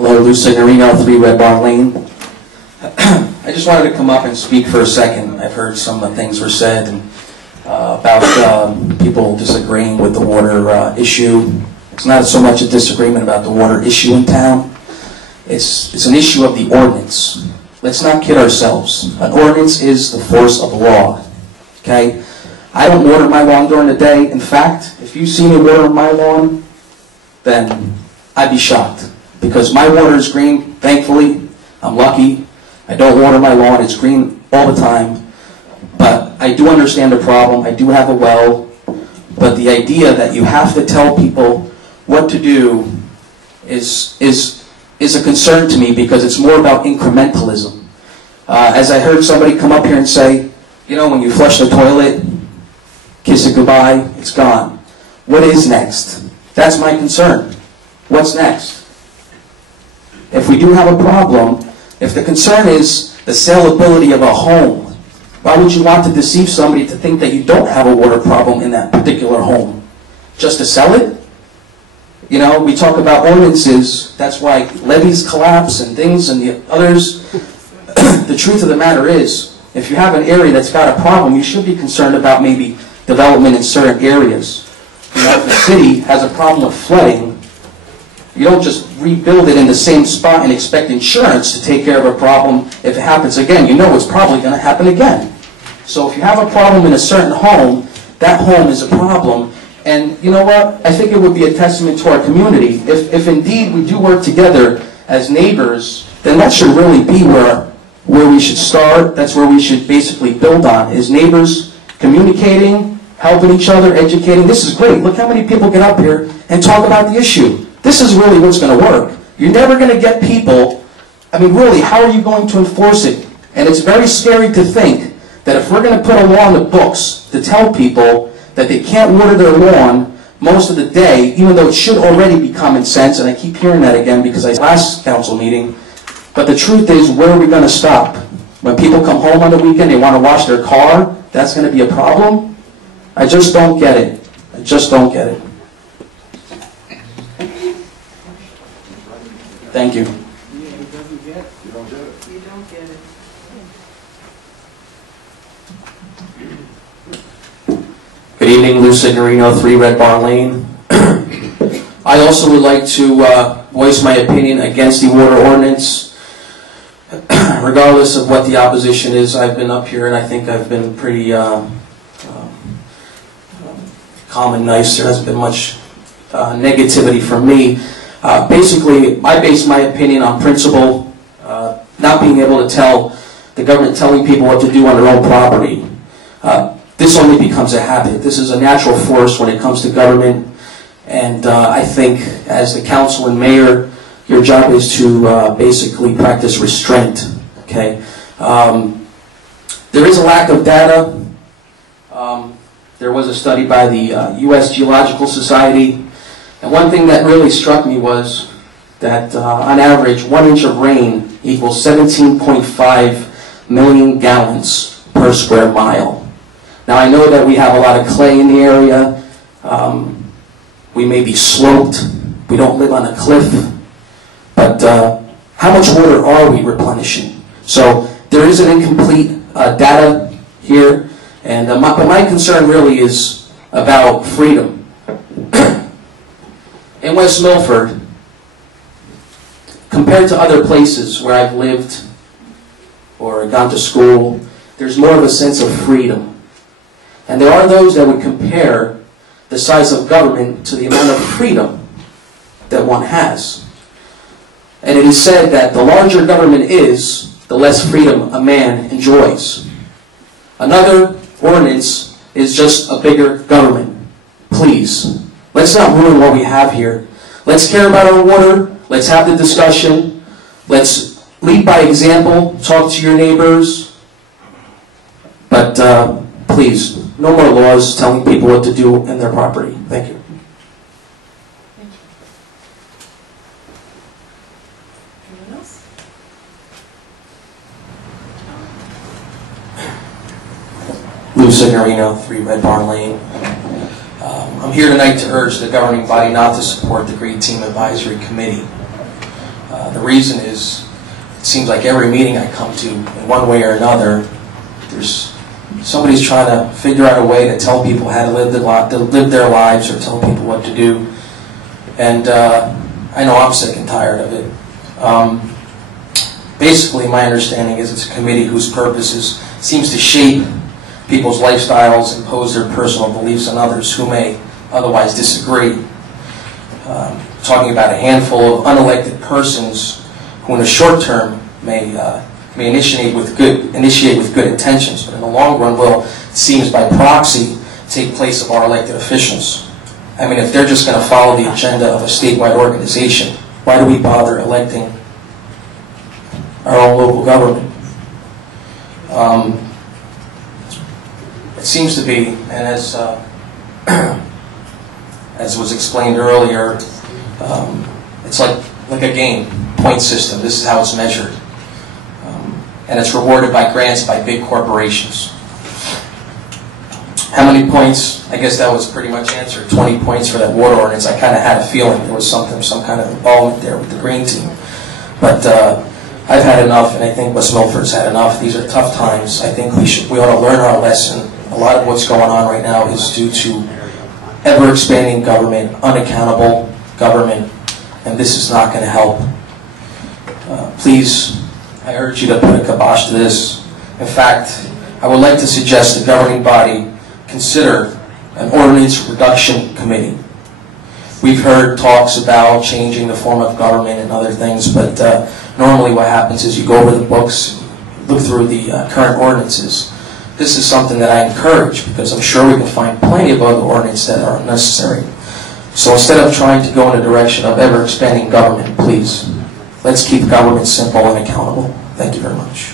Hello, Lou Signorino, 3 Red Barn Lane. I just wanted to come up and speak for a second. I've heard some things were said about people disagreeing with the water issue. It's not so much a disagreement about the water issue in town. It's an issue of the ordinance. Let's not kid ourselves. An ordinance is the force of law. Okay? I don't water my lawn during the day. In fact, if you see me water my lawn, then I'd be shocked. Because my water is green, thankfully. I'm lucky. I don't water my lawn. It's green all the time. But I do understand the problem. I do have a well. But the idea that you have to tell people what to do is a concern to me, because it's more about incrementalism. As I heard somebody come up here and say, you know, when you flush the toilet, kiss it goodbye, it's gone. What is next? That's my concern. What's next? If we do have a problem, if the concern is the saleability of a home, why would you want to deceive somebody to think that you don't have a water problem in that particular home? Just to sell it? You know, we talk about ordinances, that's why levees collapse and things and the others. The truth of the matter is, if you have an area that's got a problem, you should be concerned about maybe development in certain areas. You know, if a city has a problem with flooding, you don't just rebuild it in the same spot and expect insurance to take care of a problem. If it happens again, you know it's probably going to happen again. So if you have a problem in a certain home, that home is a problem. And you know what? I think it would be a testament to our community. If indeed we do work together as neighbors, then that should really be where we should start. That's where we should basically build on, is neighbors communicating, helping each other, educating. This is great. Look how many people get up here and talk about the issue. This is really what's going to work. You're never going to get people, I mean really, how are you going to enforce it? And it's very scary to think that if we're going to put a law in the books to tell people that they can't water their lawn most of the day, even though it should already be common sense, and I keep hearing that again because I last council meeting, but the truth is, where are we going to stop? When people come home on the weekend, they want to wash their car, that's going to be a problem? I just don't get it. I just don't get it. Thank you. Good evening, Lou Signorino, 3 Red Barn Lane. I also would like to voice my opinion against the water ordinance. Regardless of what the opposition is, I've been up here and I think I've been pretty calm and nice. There hasn't been much negativity from me. Basically, I base my opinion on principle, not being able to tell the government telling people what to do on their own property. This only becomes a habit. This is a natural force when it comes to government, and I think as the council and mayor, your job is to basically practice restraint. Okay, there is a lack of data. There was a study by the U.S. Geological Society. And one thing that really struck me was that on average, 1 inch of rain equals 17.5 million gallons per square mile. Now I know that we have a lot of clay in the area. We may be sloped. We don't live on a cliff. But how much water are we replenishing? So there is an incomplete data here. And but my concern really is about freedom. In West Milford, compared to other places where I've lived or gone to school, there's more of a sense of freedom. And there are those that would compare the size of government to the amount of freedom that one has. And it is said that the larger government is, the less freedom a man enjoys. Another ordinance is just a bigger government. Please. Let's not ruin what we have here. Let's care about our water. Let's have the discussion. Let's lead by example. Talk to your neighbors. But please, no more laws telling people what to do in their property. Thank you. Anyone else? Lou Signorino, 3 Red Barn Lane. I'm here tonight to urge the governing body not to support the Green Team Advisory Committee. The reason is, it seems like every meeting I come to, in one way or another, somebody's trying to figure out a way to tell people how to live their lives, or tell people what to do. And I know I'm sick and tired of it. Basically, my understanding is it's a committee whose purpose seems to shape people's lifestyles, impose their personal beliefs on others who may otherwise disagree. Talking about a handful of unelected persons who in the short term may initiate with good intentions, but in the long run will, it seems by proxy, take place of our elected officials. I mean, if they're just going to follow the agenda of a statewide organization, why do we bother electing our own local government? It seems to be, and as was explained earlier, it's like a game, point system. This is how it's measured. And it's rewarded by grants by big corporations. How many points? I guess that was pretty much answered. 20 points for that water ordinance. I kind of had a feeling there was some kind of involvement there with the green team. But I've had enough, and I think West Milford's had enough. These are tough times. I think we ought to learn our lesson. A lot of what's going on right now is due to ever-expanding government, unaccountable government, and this is not going to help. Please, I urge you to put a kibosh to this. In fact, I would like to suggest the governing body consider an ordinance reduction committee. We've heard talks about changing the form of government and other things, but normally what happens is you go over the books, look through the current ordinances. This is something that I encourage, because I'm sure we can find plenty of other ordinances that are unnecessary. So instead of trying to go in the direction of ever-expanding government, please, let's keep government simple and accountable. Thank you very much.